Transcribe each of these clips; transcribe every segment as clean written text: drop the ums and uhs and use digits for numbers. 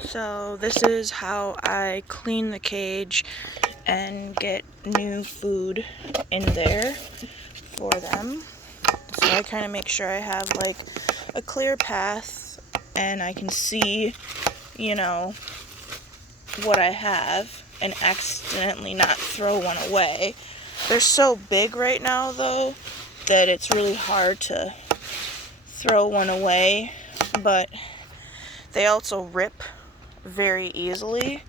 So this is how I clean the cage and get new food in there for them. So I kind of make sure I have like a clear path and I can see, you know, what I have and accidentally not throw one away. They're so big right now though that it's really hard to throw one away, but they also rip very easily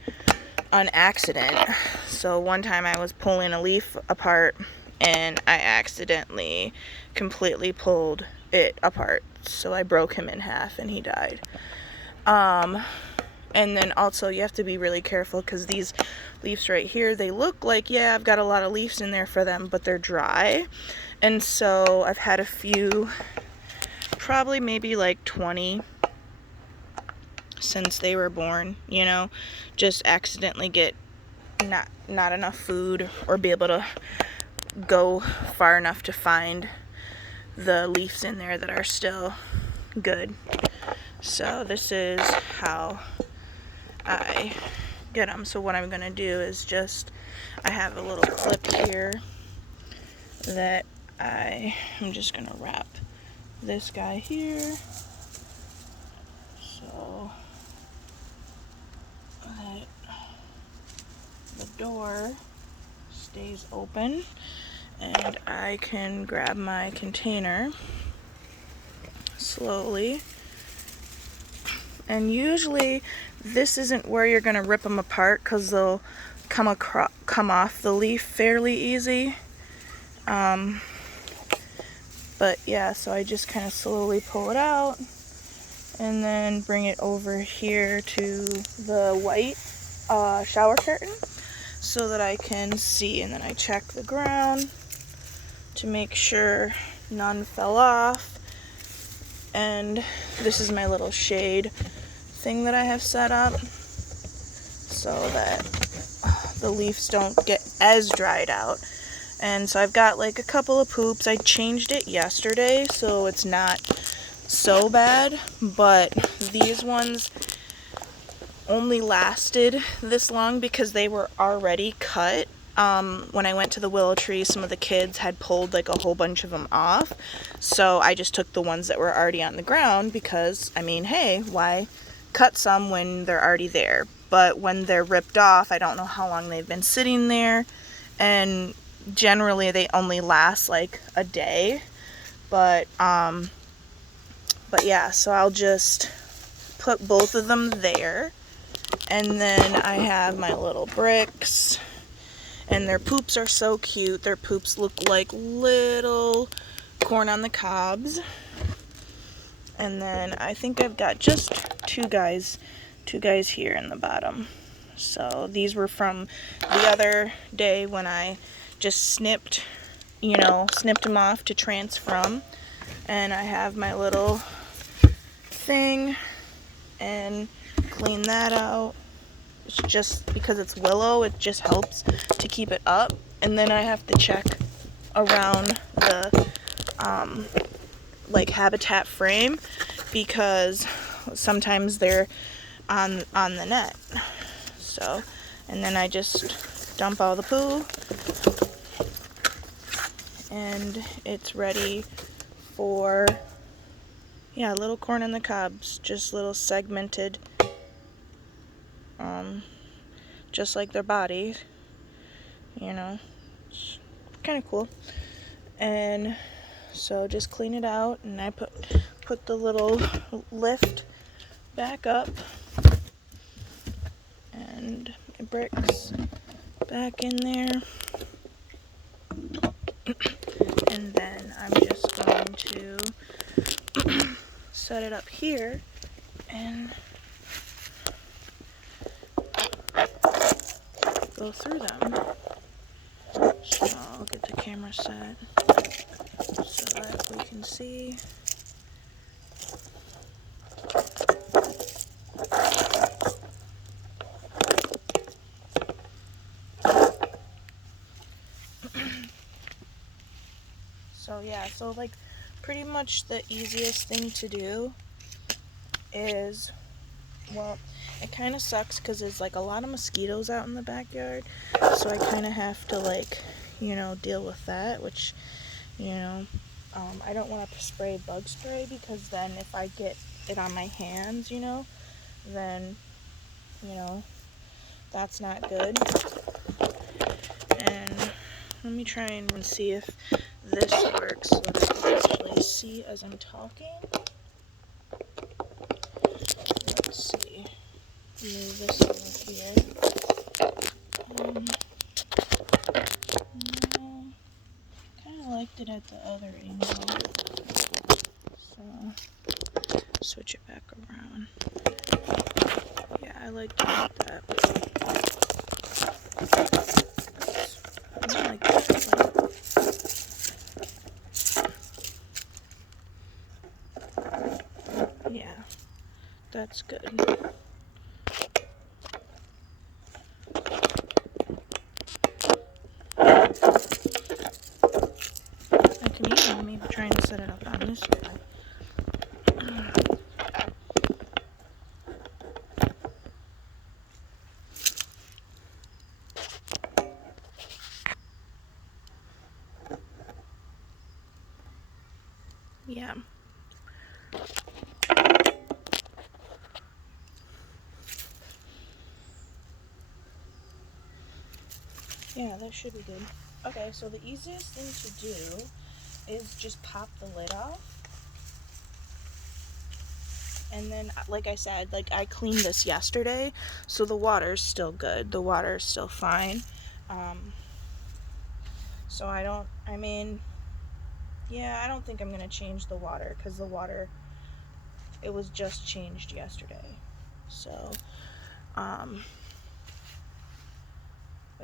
on accident. So one time I was pulling a leaf apart and I accidentally completely pulled it apart. So I broke him in half and he died. And then also you have to be really careful because these leaves right here, they look like, yeah, I've got a lot of leaves in there for them, but they're dry. And so I've had a few, probably maybe like 20 since they were born, you know, just accidentally get not enough food or be able to go far enough to find the leaves in there that are still good. So this is how I get them. So what I'm gonna do is I have a little clip here that I'm just gonna wrap this guy here so that the door stays open and I can grab my container slowly. And usually this isn't where you're gonna rip them apart because they'll come off the leaf fairly easy. But yeah, so I just kind of slowly pull it out and then bring it over here to the white shower curtain so that I can see, and then I check the ground to make sure none fell off. And this is my little shade thing that I have set up so that the leaves don't get as dried out. And so I've got like a couple of poops. I changed it yesterday so it's not so bad, but these ones only lasted this long because they were already cut. When I went to the willow tree, some of the kids had pulled like a whole bunch of them off, so I just took the ones that were already on the ground because, I mean, hey, why cut some when they're already there? But when they're ripped off, I don't know how long they've been sitting there, and generally they only last like a day. But yeah, so I'll just put both of them there, and then I have my little bricks, and their poops are so cute. Their poops look like little corn on the cobs. And then I think I've got just two guys here in the bottom. So these were from the other day when I just snipped them off to transfer them. And I have my little thing and clean that out. It's just because it's willow, it just helps to keep it up. And then I have to check around the like habitat frame because sometimes they're on the net. So, and then I just dump all the poo and it's ready for, yeah, little corn on the cobs, just little segmented, just like their body, you know. It's kind of cool. And so just clean it out, and I put the little lift back up and my bricks back in there. And then I'm just going to set it up here and go through them. So I'll get the camera set so that we can see. So yeah, so like pretty much the easiest thing to do is, well, it kind of sucks because there's like a lot of mosquitoes out in the backyard, so I kind of have to, like, you know, deal with that, which, you know, I don't want to spray bug spray, because then if I get it on my hands, you know, then, you know, that's not good. And let me try and see if this works so that I can actually see as I'm talking. Let's see. Move this over here. No, kind of liked it at the other angle. So, switch it back around. Yeah, I liked it like that. I don't like this way. Yeah, that's good. I can even maybe try and set it up on this side. Yeah. Yeah, that should be good. Okay, so the easiest thing to do is just pop the lid off. And then, like I said, like, I cleaned this yesterday, so the water's still good. The water's still fine. So I don't think I'm going to change the water, because the water, it was just changed yesterday. So, but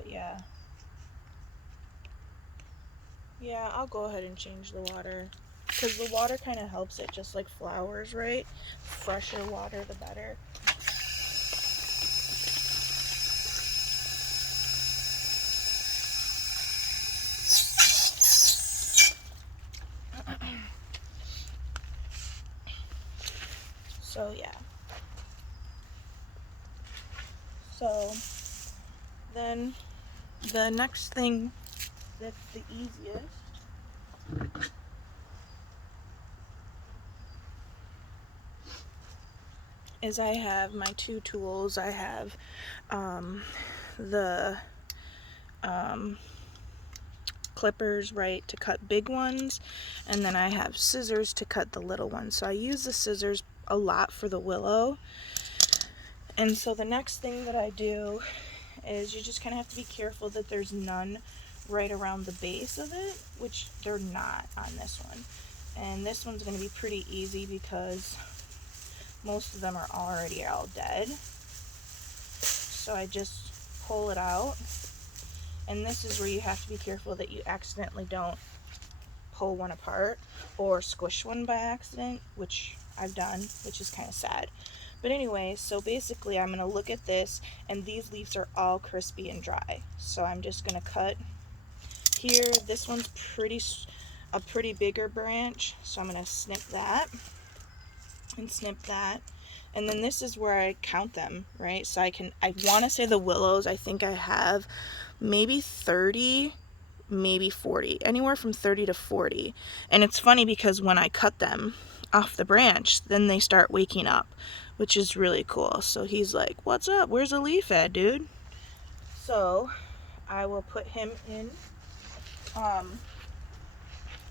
yeah. Yeah, I'll go ahead and change the water, because the water kind of helps it, just like flowers, right? Fresher water, the better. So, yeah. So, then the next thing that's the easiest is I have my two tools. I have the clippers, right, to cut big ones, and then I have scissors to cut the little ones. So I use the scissors a lot for the willow. And so the next thing that I do is you just kind of have to be careful that there's none right around the base of it, which they're not on this one. And this one's going to be pretty easy because most of them are already all dead. So I just pull it out. And this is where you have to be careful that you accidentally don't pull one apart or squish one by accident, which I've done, which is kind of sad. But anyway, so basically I'm going to look at this, and these leaves are all crispy and dry. So I'm just going to cut here. This one's a pretty bigger branch, so I'm going to snip that and snip that. And then this is where I count them, right? So I want to say the willows, I think I have maybe 30, maybe 40, anywhere from 30 to 40. And it's funny because when I cut them off the branch, then they start waking up, which is really cool. So he's like, "What's up? Where's a leaf at, dude?" So I will put him in.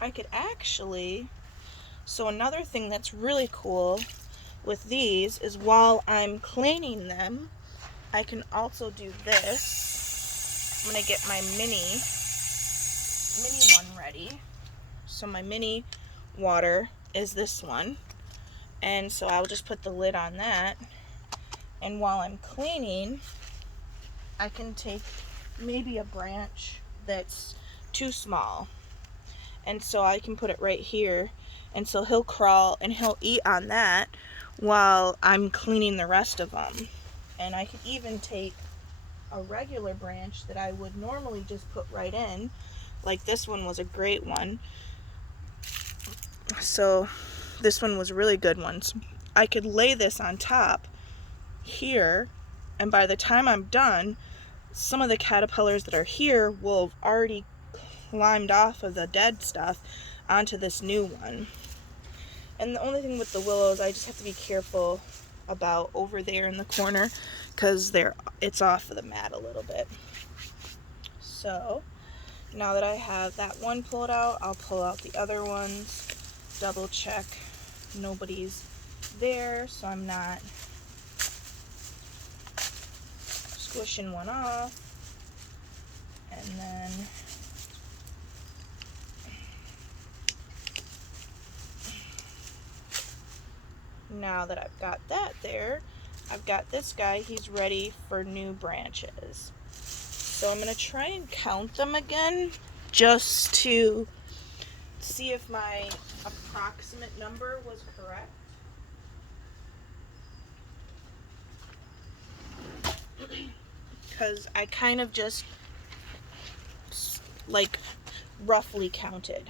I could actually, so another thing that's really cool with these is while I'm cleaning them, I can also do this. I'm going to get my mini one ready. So my mini water is this one. And so I'll just put the lid on that. And while I'm cleaning, I can take maybe a branch that's too small. And so I can put it right here. And so he'll crawl and he'll eat on that while I'm cleaning the rest of them. And I could even take a regular branch that I would normally just put right in. Like this one was a great one. So this one was a really good one. So I could lay this on top here, and by the time I'm done, some of the caterpillars that are here will have already climbed off of the dead stuff onto this new one. And the only thing with the willows, I just have to be careful about over there in the corner, because it's off of the mat a little bit. So now that I have that one pulled out, I'll pull out the other ones, double check nobody's there, so I'm not squishing one off. And then now that I've got that there, I've got this guy, he's ready for new branches. So I'm going to try and count them again just to see if my approximate number was correct. Because I kind of just like roughly counted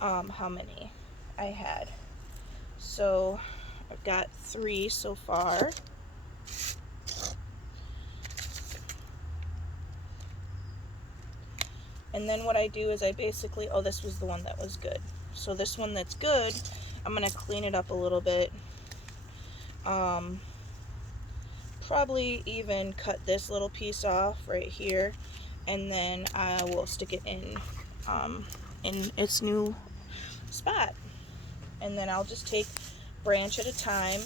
how many I had. So I've got 3 so far. And then what I do is I basically, oh, this was the one that was good. So this one that's good, I'm going to clean it up a little bit. Probably even cut this little piece off right here, and then I will stick it in its new spot. And then I'll just take branch at a time.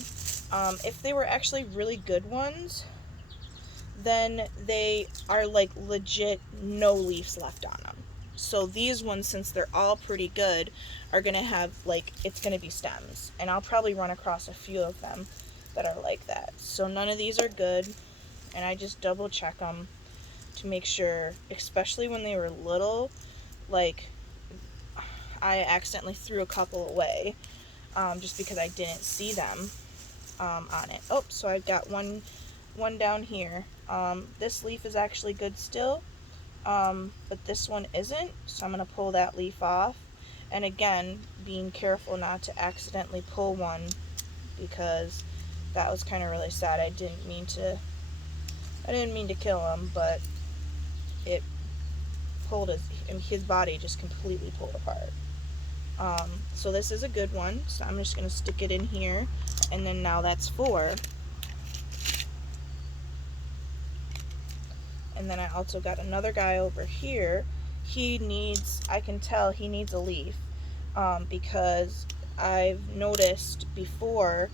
If they were actually really good ones, then they are like legit no leaves left on them. So these ones, since they're all pretty good, are gonna have like, it's gonna be stems, and I'll probably run across a few of them that are like that. So none of these are good, and I just double check them to make sure, especially when they were little. Like, I accidentally threw a couple away just because I didn't see them on it. Oh, so I've got one down here. This leaf is actually good still, but this one isn't, so I'm going to pull that leaf off. And again, being careful not to accidentally pull one, because that was kind of really sad. I didn't mean to kill him, but it pulled his body just completely pulled apart. So this is a good one, so I'm just going to stick it in here, and then now that's 4. And then I also got another guy over here. I can tell he needs a leaf, because I've noticed before,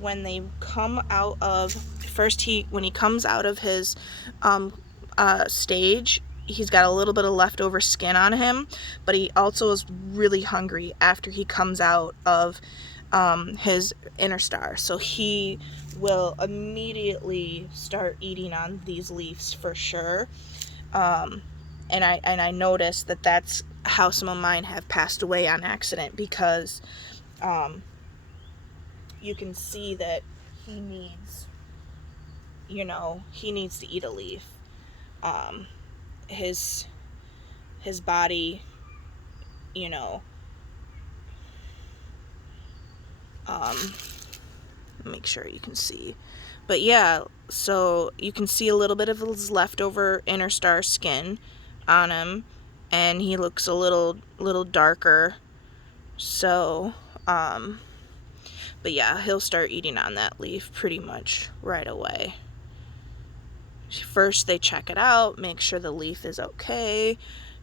when they come out of, when he comes out of his stage, he's got a little bit of leftover skin on him, but he also is really hungry after he comes out of his inner star. So he will immediately start eating on these leaves for sure. And I noticed that that's how some of mine have passed away on accident, because you can see that he needs to eat a leaf. His body, make sure you can see. But yeah, so you can see a little bit of his leftover inner star skin on him, and he looks a little darker. So, but yeah, he'll start eating on that leaf pretty much right away. First, they check it out, make sure the leaf is okay,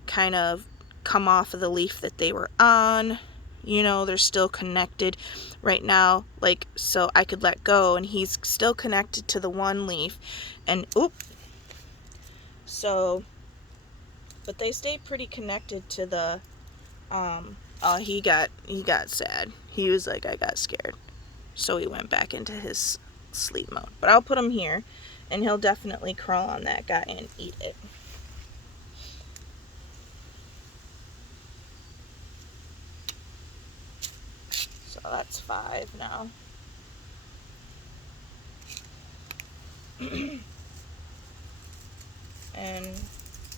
kind of come off of the leaf that they were on. They're still connected right now, like, so I could let go, and he's still connected to the one leaf, and but they stay pretty connected to the, he got sad. He was like, I got scared. So he went back into his sleep mode. But I'll put him here, and he'll definitely crawl on that guy and eat it. So that's 5 now. And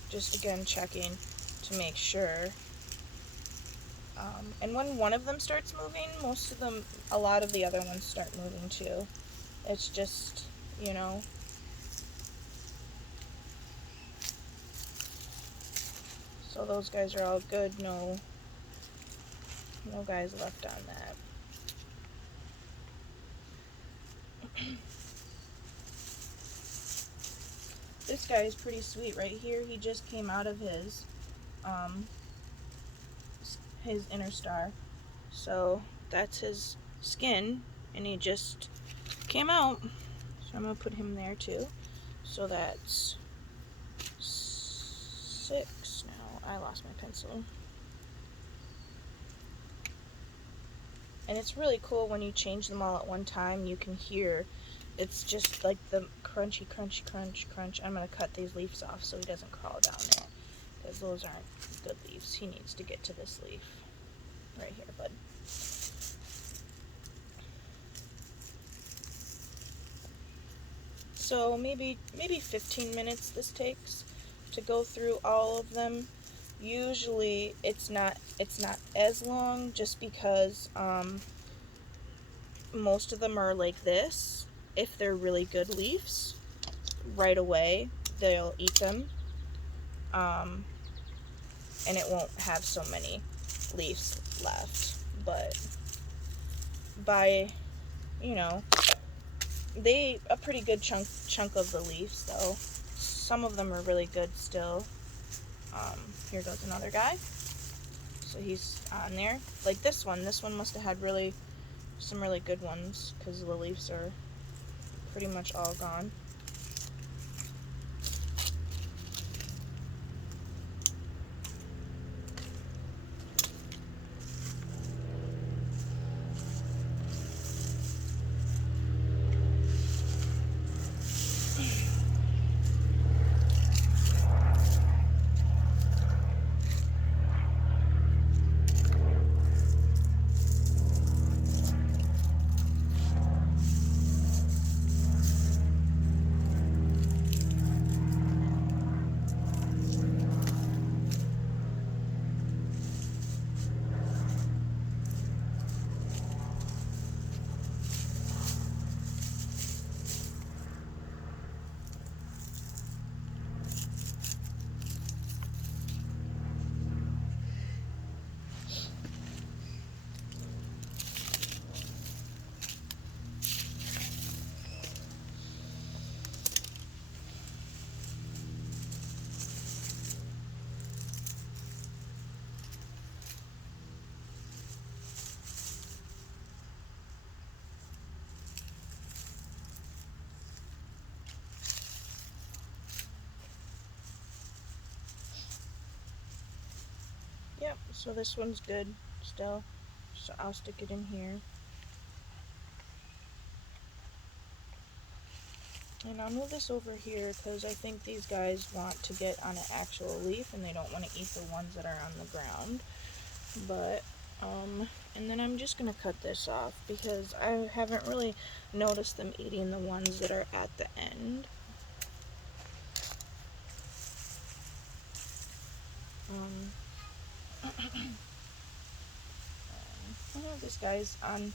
just again checking to make sure. And when one of them starts moving, a lot of the other ones start moving too. It's just, you know. So those guys are all good. No guys left on that. This guy is pretty sweet right here. He just came out of his inner star. So that's his skin, and he just came out. So I'm gonna put him there too. So that's 6 now. I lost my pencil. And it's really cool when you change them all at one time. You can hear, it's just like the crunchy, crunchy, crunch, crunch. I'm gonna cut these leaves off so he doesn't crawl down there, because those aren't good leaves. He needs to get to this leaf right here, bud. So maybe 15 minutes this takes to go through all of them. Usually it's not as long, just because most of them are like this. If they're really good leaves, right away they'll eat them, and it won't have so many leaves left. But by, you know, they eat a pretty good chunk of the leaves, though. Some of them are really good still. Here goes another guy. So he's on there. Like this one must have had some really good ones, because the leaves are pretty much all gone. Yep, so this one's good still. So I'll stick it in here. And I'll move this over here, because I think these guys want to get on an actual leaf, and they don't want to eat the ones that are on the ground. But, and then I'm just going to cut this off, because I haven't really noticed them eating the ones that are at the end. Oh, this guy's on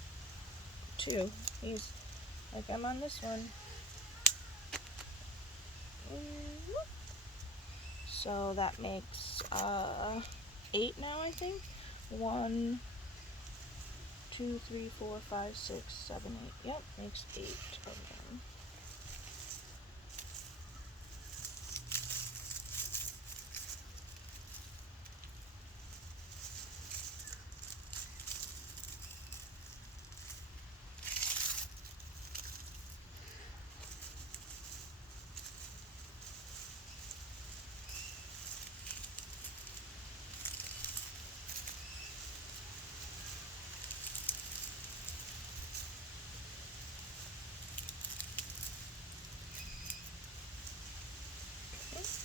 2. He's like, I'm on this one. So that makes 8 now, I think. 1, 2, 3, 4, 5, 6, 7, 8. Yep, makes 8 of them.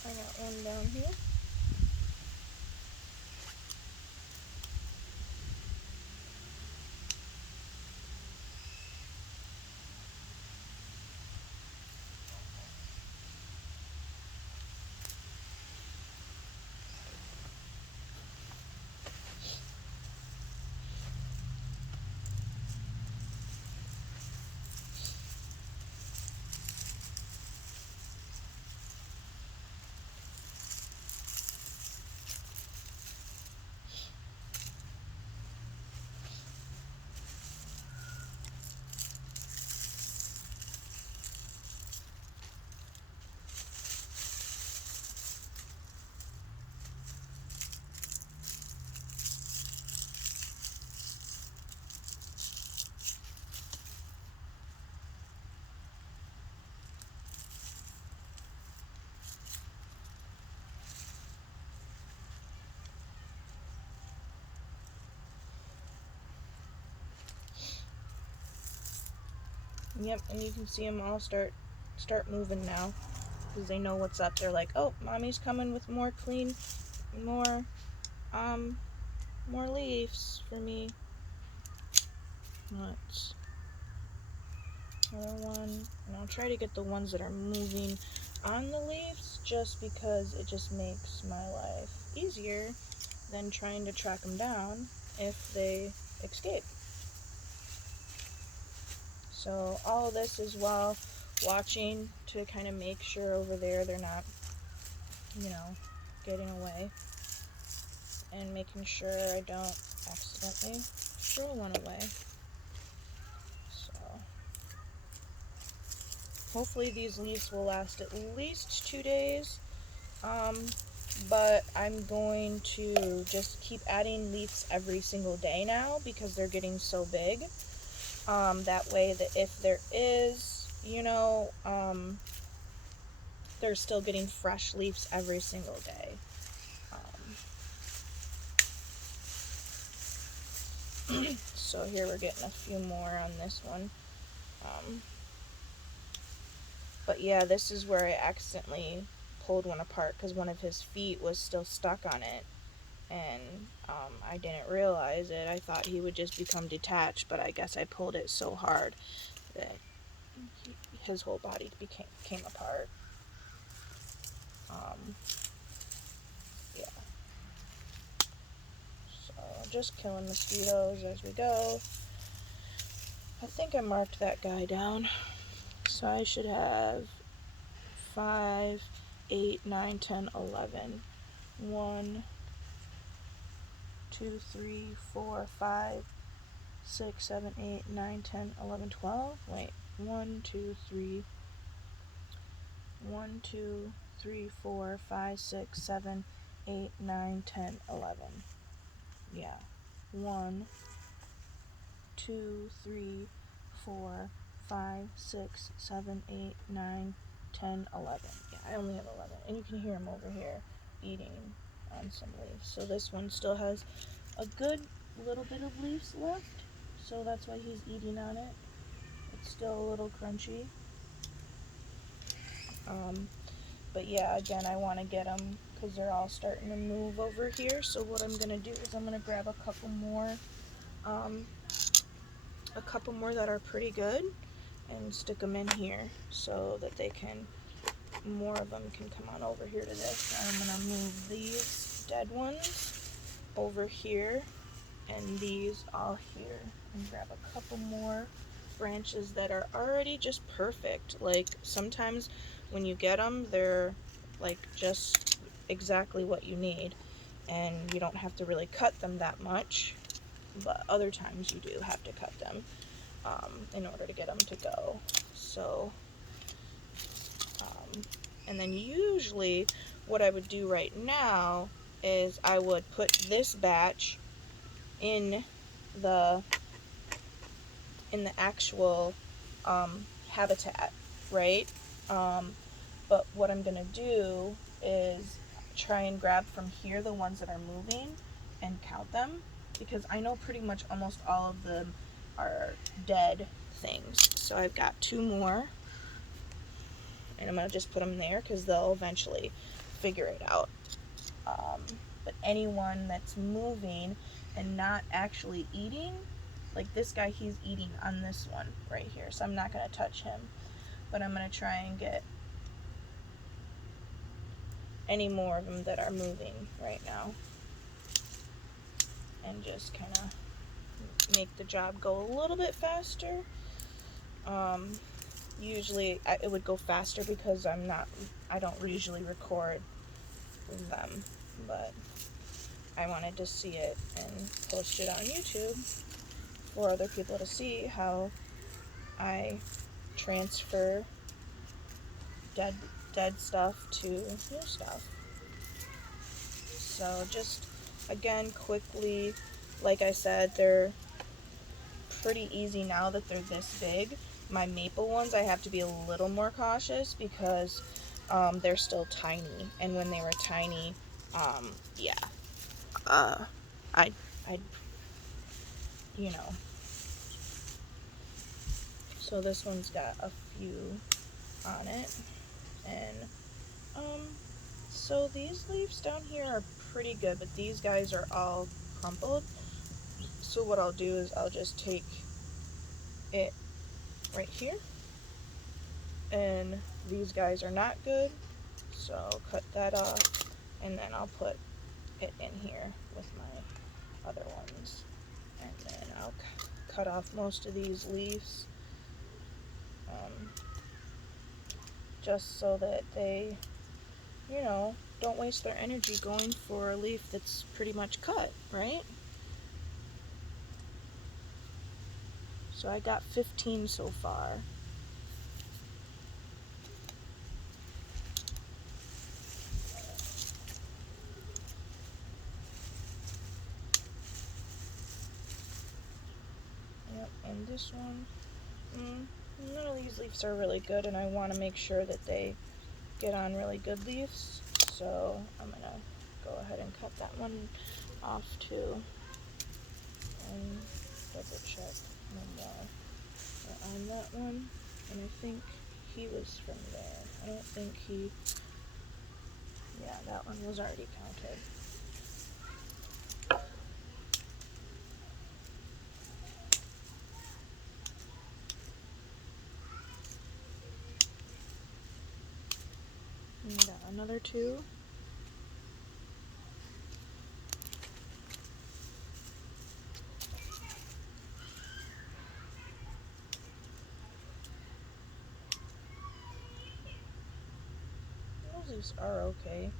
I got one down here. Yep, and you can see them all start moving now, because they know what's up. They're like, oh, mommy's coming with more more leaves for me. Let's another one, and I'll try to get the ones that are moving on the leaves, just because it just makes my life easier than trying to track them down if they escape. So all of this is while watching to kind of make sure over there they're not, getting away, and making sure I don't accidentally throw one away. So hopefully these leaves will last at least 2 days, but I'm going to just keep adding leaves every single day now because they're getting so big. That way that if there is, they're still getting fresh leaves every single day. So here we're getting a few more on this one. But yeah, this is where I accidentally pulled one apart because one of his feet was still stuck on it. And I didn't realize it. I thought he would just become detached, but I guess I pulled it so hard that his whole body came apart. Yeah. So just killing mosquitoes as we go. I think I marked that guy down. So I should have 5, 8, 9, 10, 11. 1, 2, 3, 4, 5, 6, 7, 8, 9, 10, 11, 12. Wait, 1, 2, 3, 1, 2, 3, 4, 5, 6, 7, 8, 9, 10, 11. Yeah. 1, 2, 3, 4, 5, 6, 7, 8, 9, 10, 11. Yeah, I only have 11. And you can hear him over here eating on some leaves. So this one still has a good little bit of leaves left. So that's why he's eating on it. It's still a little crunchy. But yeah, again, I want to get them because they're all starting to move over here. So what I'm going to do is I'm going to grab a couple more that are pretty good and stick them in here so that more of them can come on over here to this. I'm going to move these dead ones over here and these all here and grab a couple more branches that are already just perfect. Like sometimes when you get them, they're like just exactly what you need and you don't have to really cut them that much, but other times you do have to cut them in order to get them to go. So and then usually what I would do right now is I would put this batch in the actual habitat, right? But what I'm gonna do is try and grab from here the ones that are moving and count them, because I know pretty much almost all of them are dead things. So I've got 2 more, and I'm gonna just put them there because they'll eventually figure it out. But anyone that's moving and not actually eating, like this guy, he's eating on this one right here, so I'm not going to touch him, but I'm going to try and get any more of them that are moving right now and just kind of make the job go a little bit faster. Usually it would go faster because I don't usually record them, but I wanted to see it and post it on YouTube for other people to see how I transfer dead stuff to new stuff. So just again quickly, like I said, they're pretty easy now that they're this big. My maple ones I have to be a little more cautious because they're still tiny, and when they were tiny, I'd So this one's got a few on it. And so these leaves down here are pretty good, but these guys are all crumpled. So what I'll do is I'll just take it right here, and these guys are not good, so I'll cut that off, and then I'll put it in here with my other ones, and then I'll cut off most of these leaves, just so that they, you know, don't waste their energy going for a leaf that's pretty much cut, right? So I got 15 so far. Yep, and this one, none of these leaves are really good, and I want to make sure that they get on really good leaves, so I'm gonna go ahead and cut that one off too, and double check no more on that one. And I think he was from there. I don't think he, yeah, that one was already counted. And we got another 2. Those leaves are okay.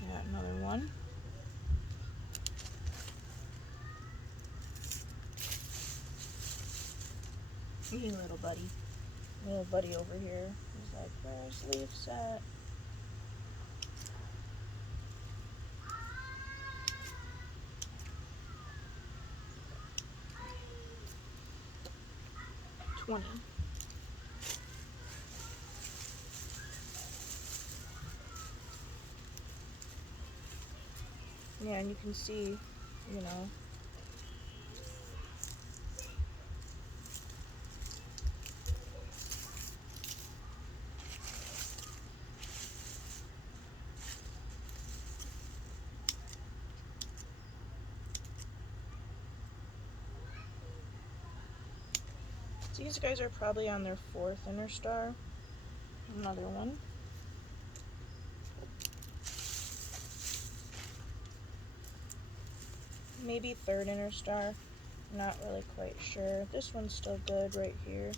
We got another one. Hey, little buddy. Little buddy over here. He's like, where's leaves at? $20. Yeah, and you can see, you know, these guys are probably on their 4th inner star. Another one. Maybe 3rd inner star. Not really quite sure. This one's still good right here.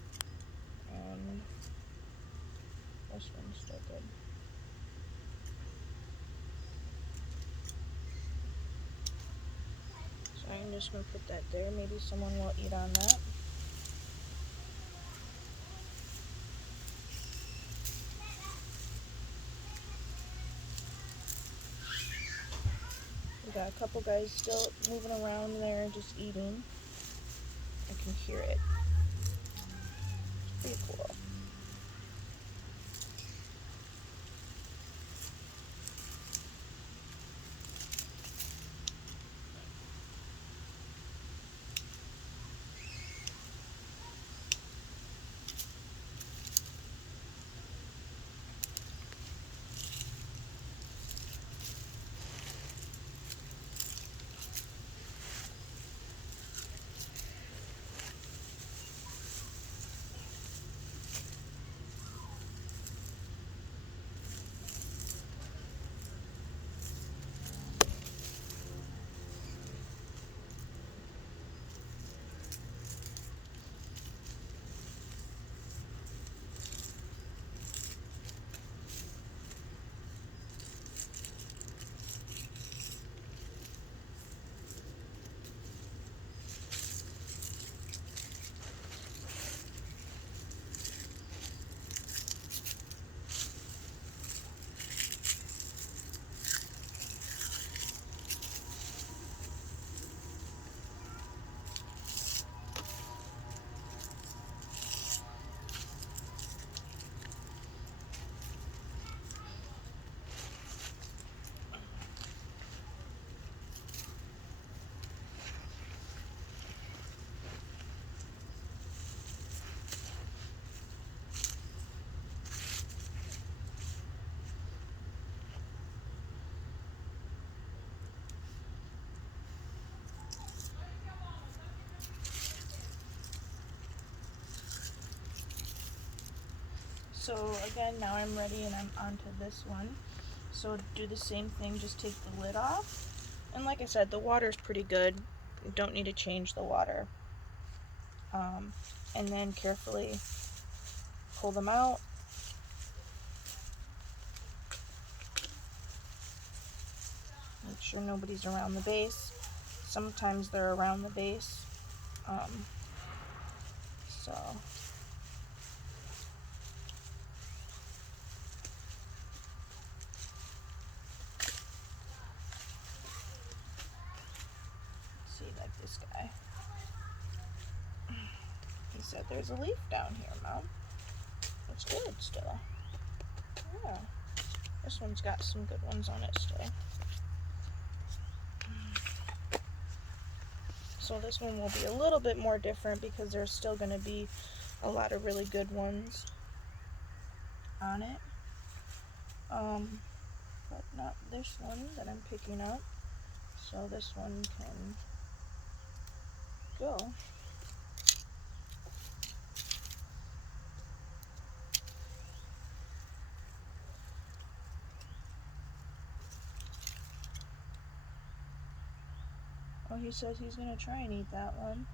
And this one's still good. So I'm just going to put that there. Maybe someone will eat on that. We got a couple guys still moving around there, just eating. I can hear it. It's pretty cool. So again, now I'm ready and I'm onto this one. So do the same thing, just take the lid off. And like I said, the water is pretty good. You don't need to change the water. And then carefully pull them out. Make sure nobody's around the base. Sometimes they're around the base. So see, like this guy. He said there's a leaf down here, Mom. It's good still. Yeah. This one's got some good ones on it still. So this one will be a little bit more different because there's still going to be a lot of really good ones on it. But not this one that I'm picking up. So this one can go. Oh, he says he's going to try and eat that one.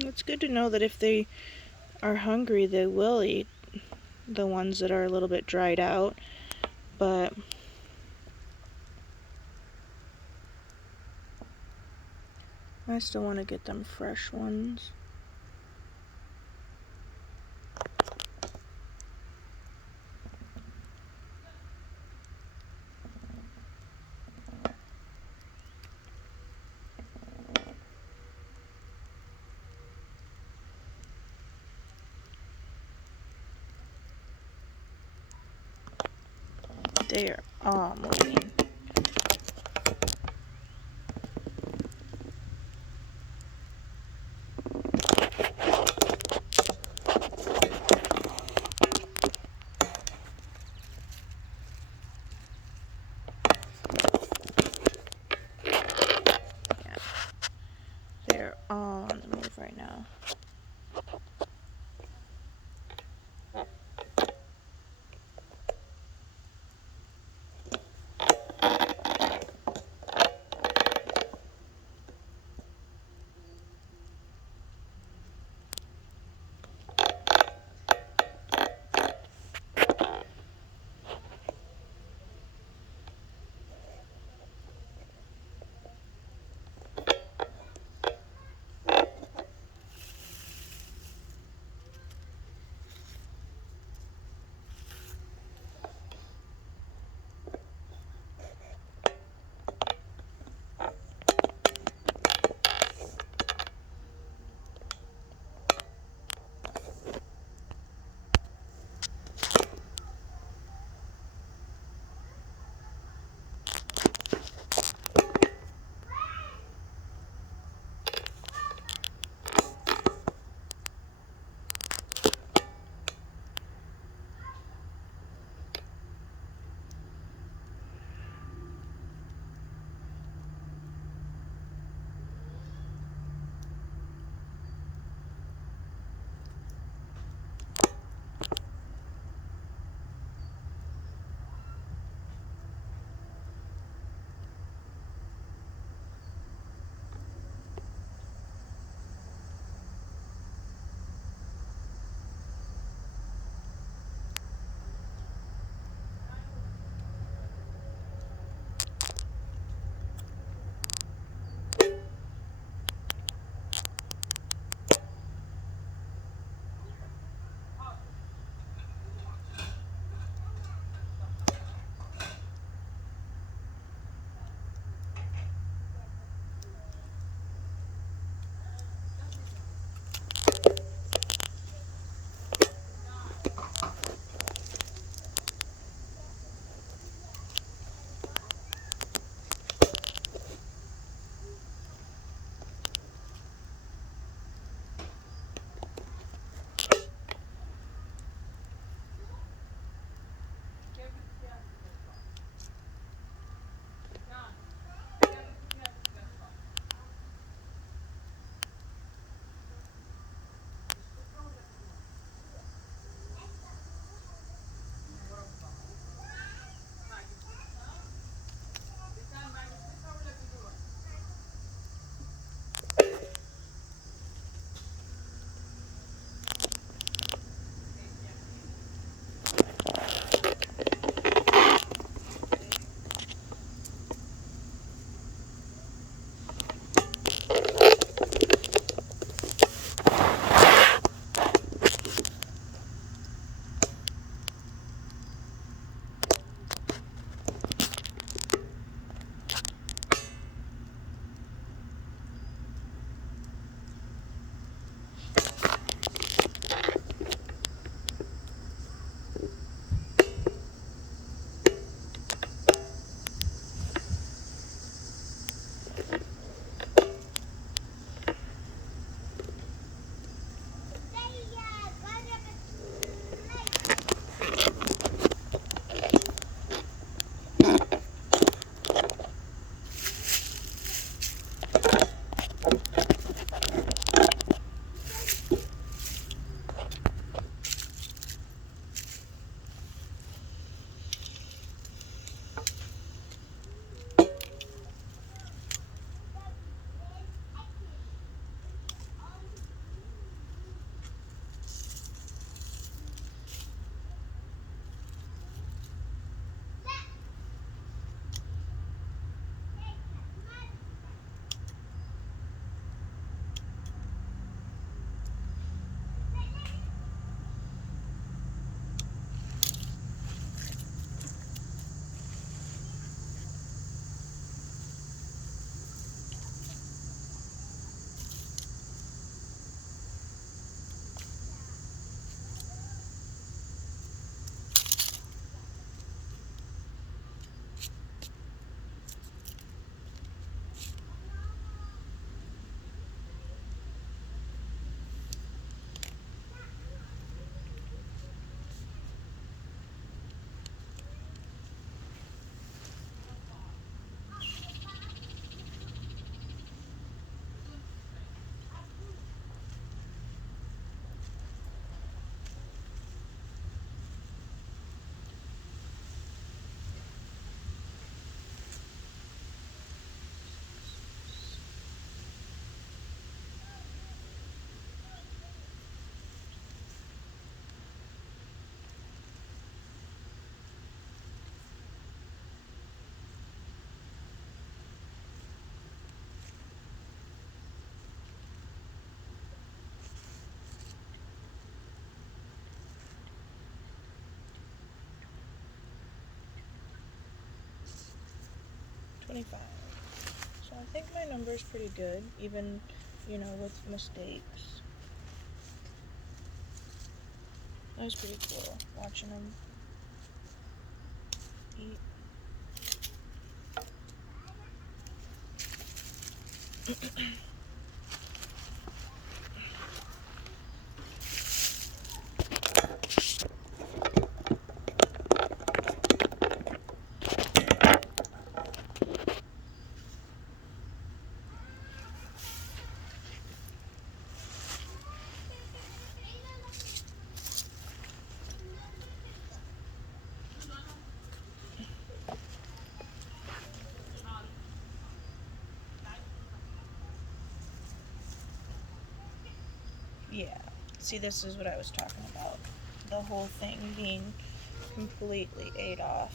It's good to know that if they are hungry, they will eat the ones that are a little bit dried out, but I still want to get them fresh ones. They are all moving. They're all on the move right now. 25. So I think my number's pretty good, even, you know, with mistakes. That was pretty cool, watching them eat. Yeah, see, this is what I was talking about. The whole thing being completely ate off.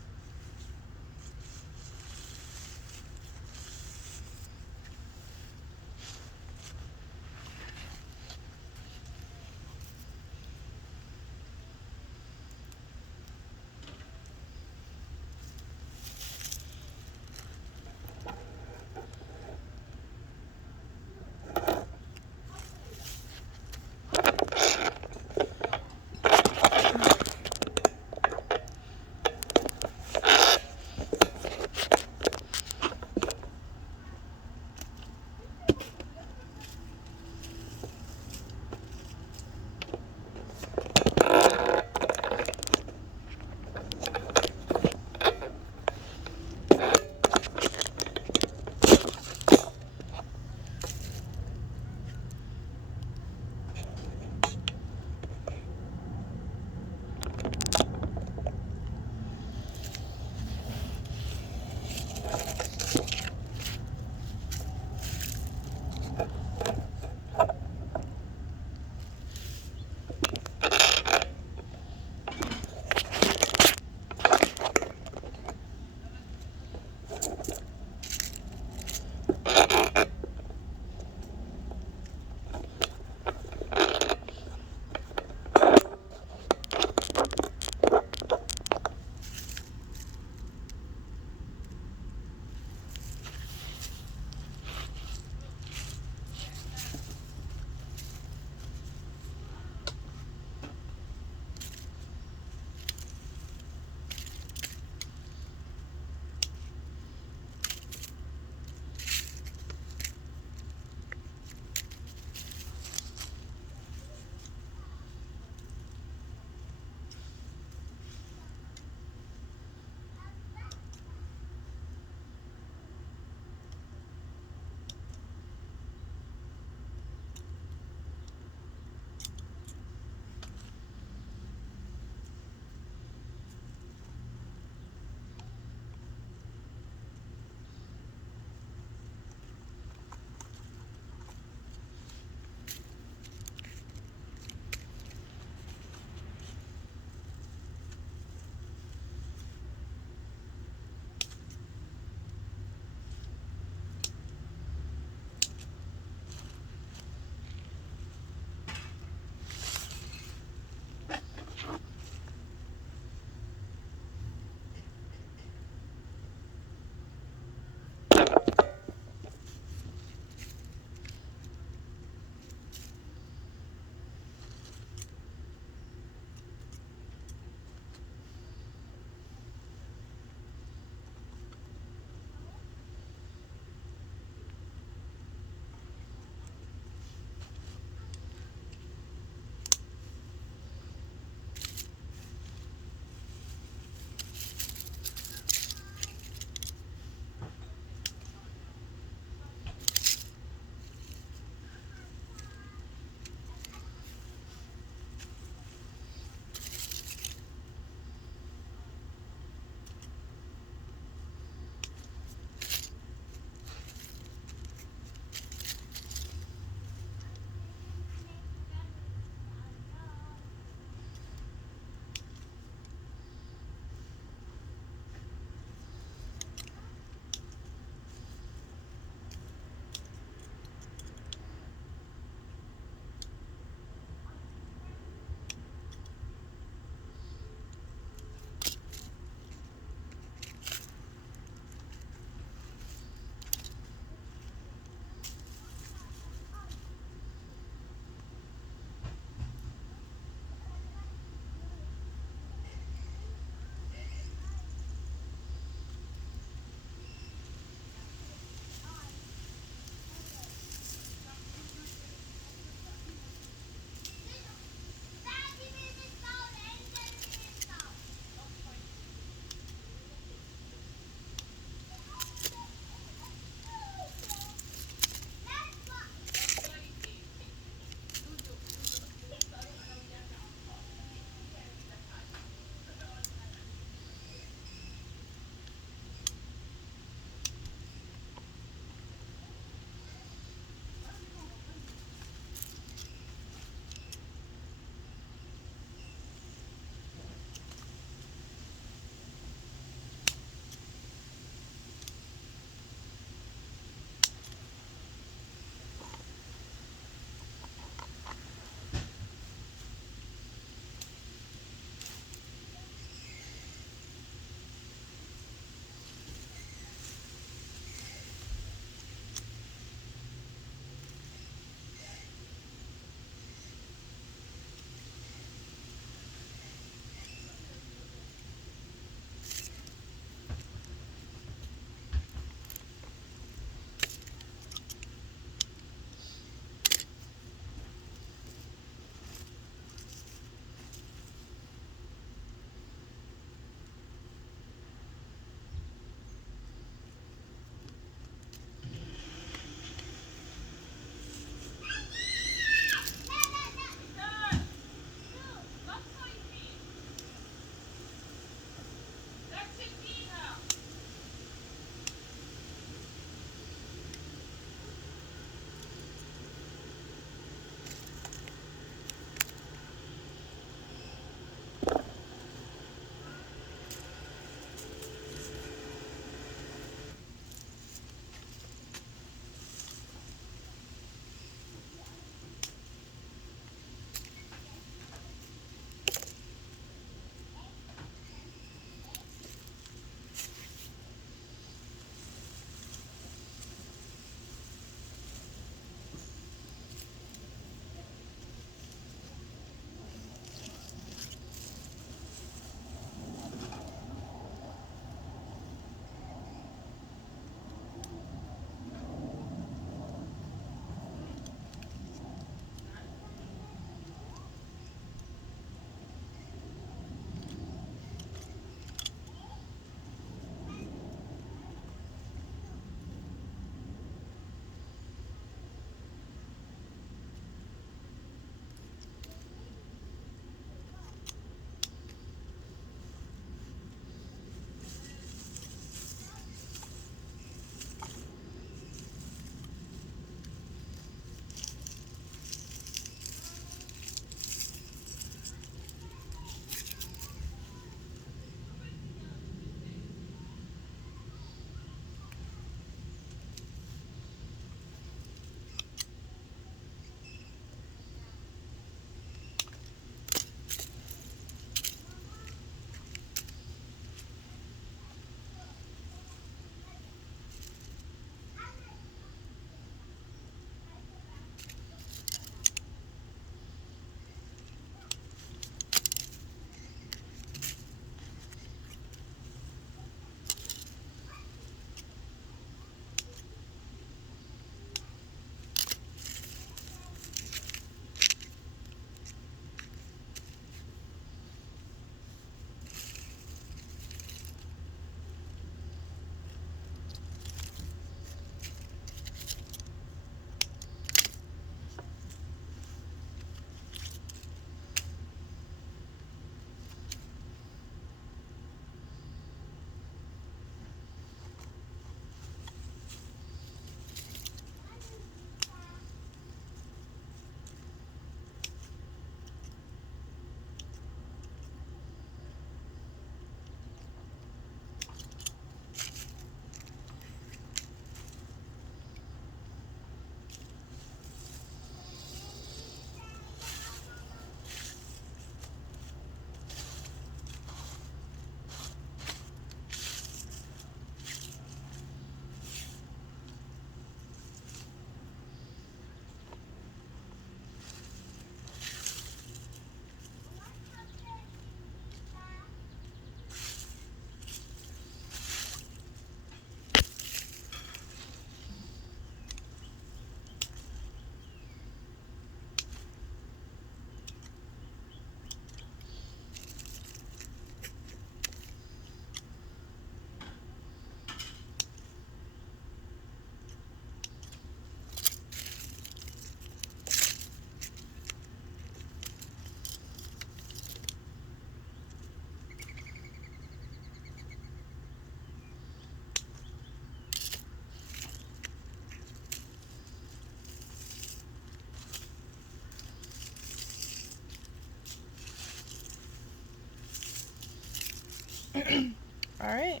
Alright,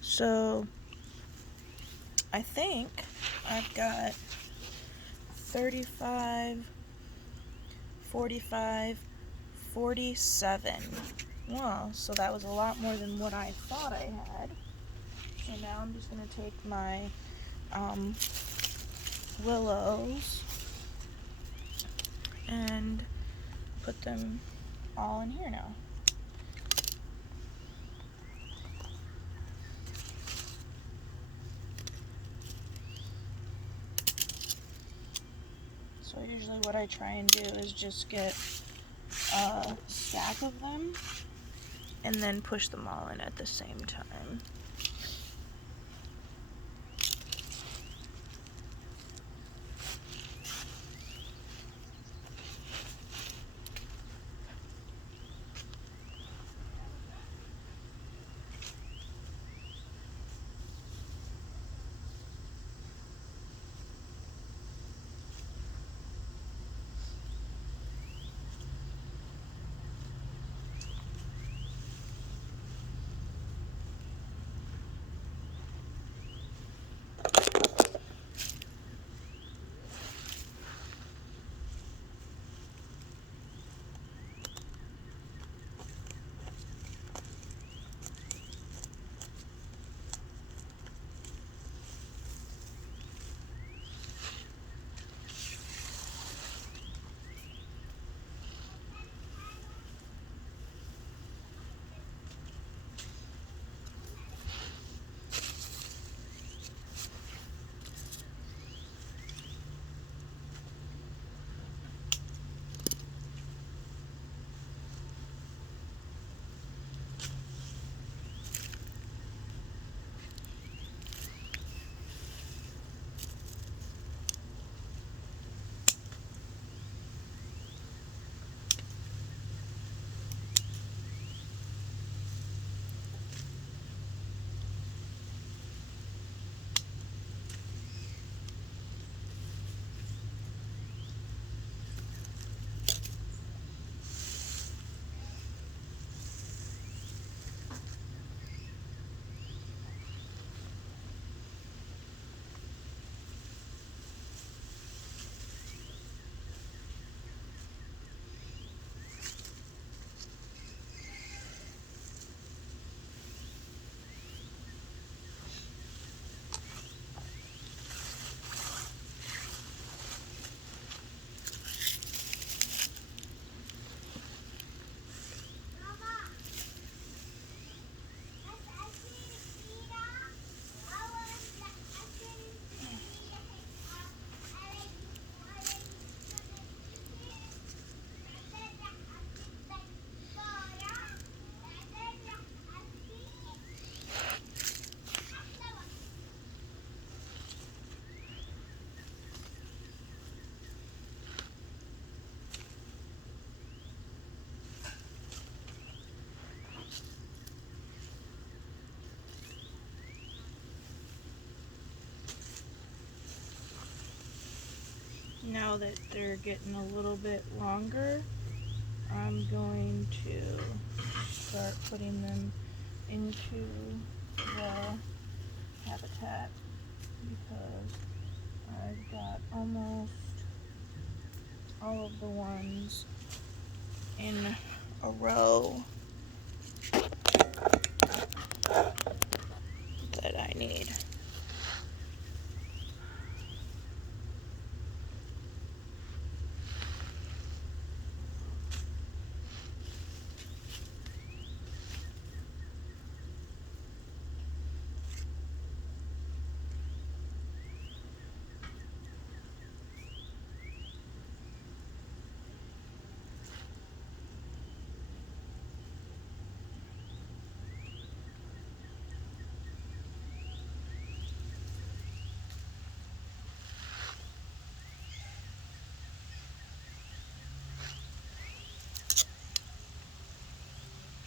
so I think I've got 35, 45, 47. Wow, so that was a lot more than what I thought I had. So now I'm just going to take my willows and put them all in here now. So usually what I try and do is just get a stack of them and then push them all in at the same time. Now that they're getting a little bit longer, I'm going to start putting them into the habitat because I've got almost all of the ones in a row that I need.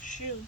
Shoot.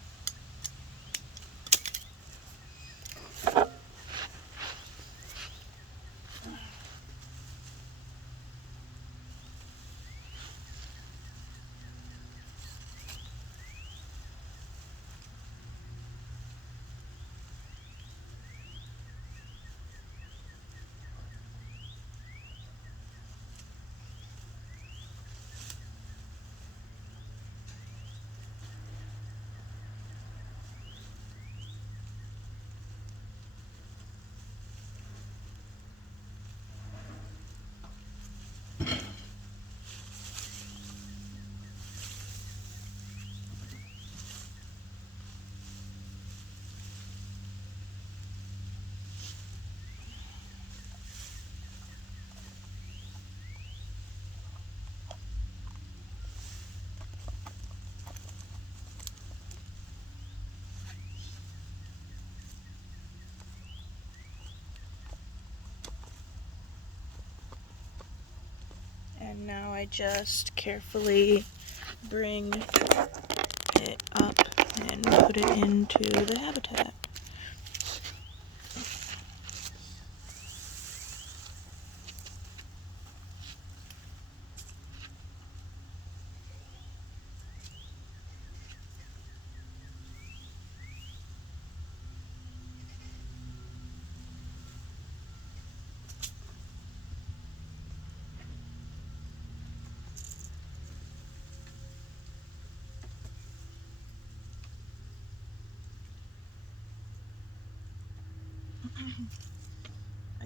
I just carefully bring it up and put it into the habitat.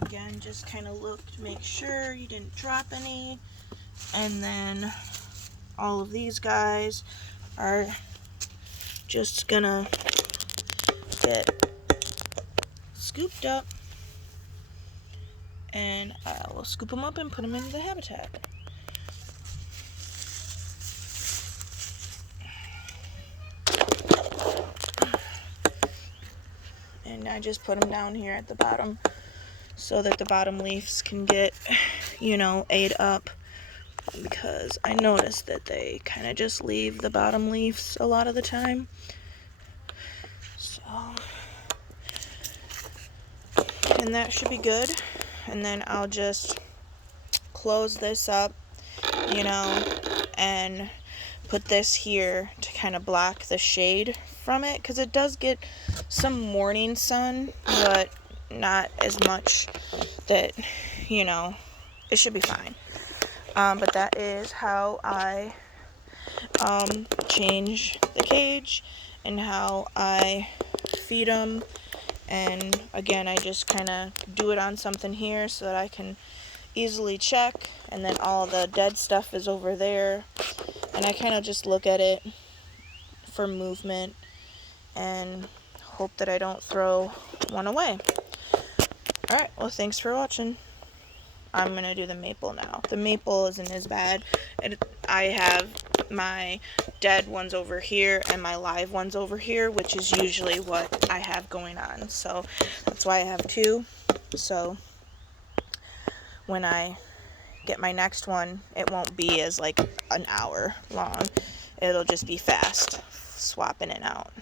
Again, just kind of look to make sure you didn't drop any. And then all of these guys are just gonna get scooped up, and I will scoop them up and put them into the habitat. And I just put them down here at the bottom so that the bottom leaves can get, ate up, because I noticed that they kind of just leave the bottom leaves a lot of the time. So, and that should be good. And then I'll just close this up, and put this here to kind of block the shade from it, because it does get some morning sun, but not as much that, it should be fine. But that is how I change the cage and how I feed them. And again, I just kind of do it on something here so that I can easily check, and then all the dead stuff is over there, and I kind of just look at it for movement and hope that I don't throw one away. Alright, well, thanks for watching. I'm going to do the maple now. The maple isn't as bad. I have my dead ones over here and my live ones over here, which is usually what I have going on. So that's why I have two. So when I get my next one, it won't be as like an hour long. It'll just be fast, swapping it out.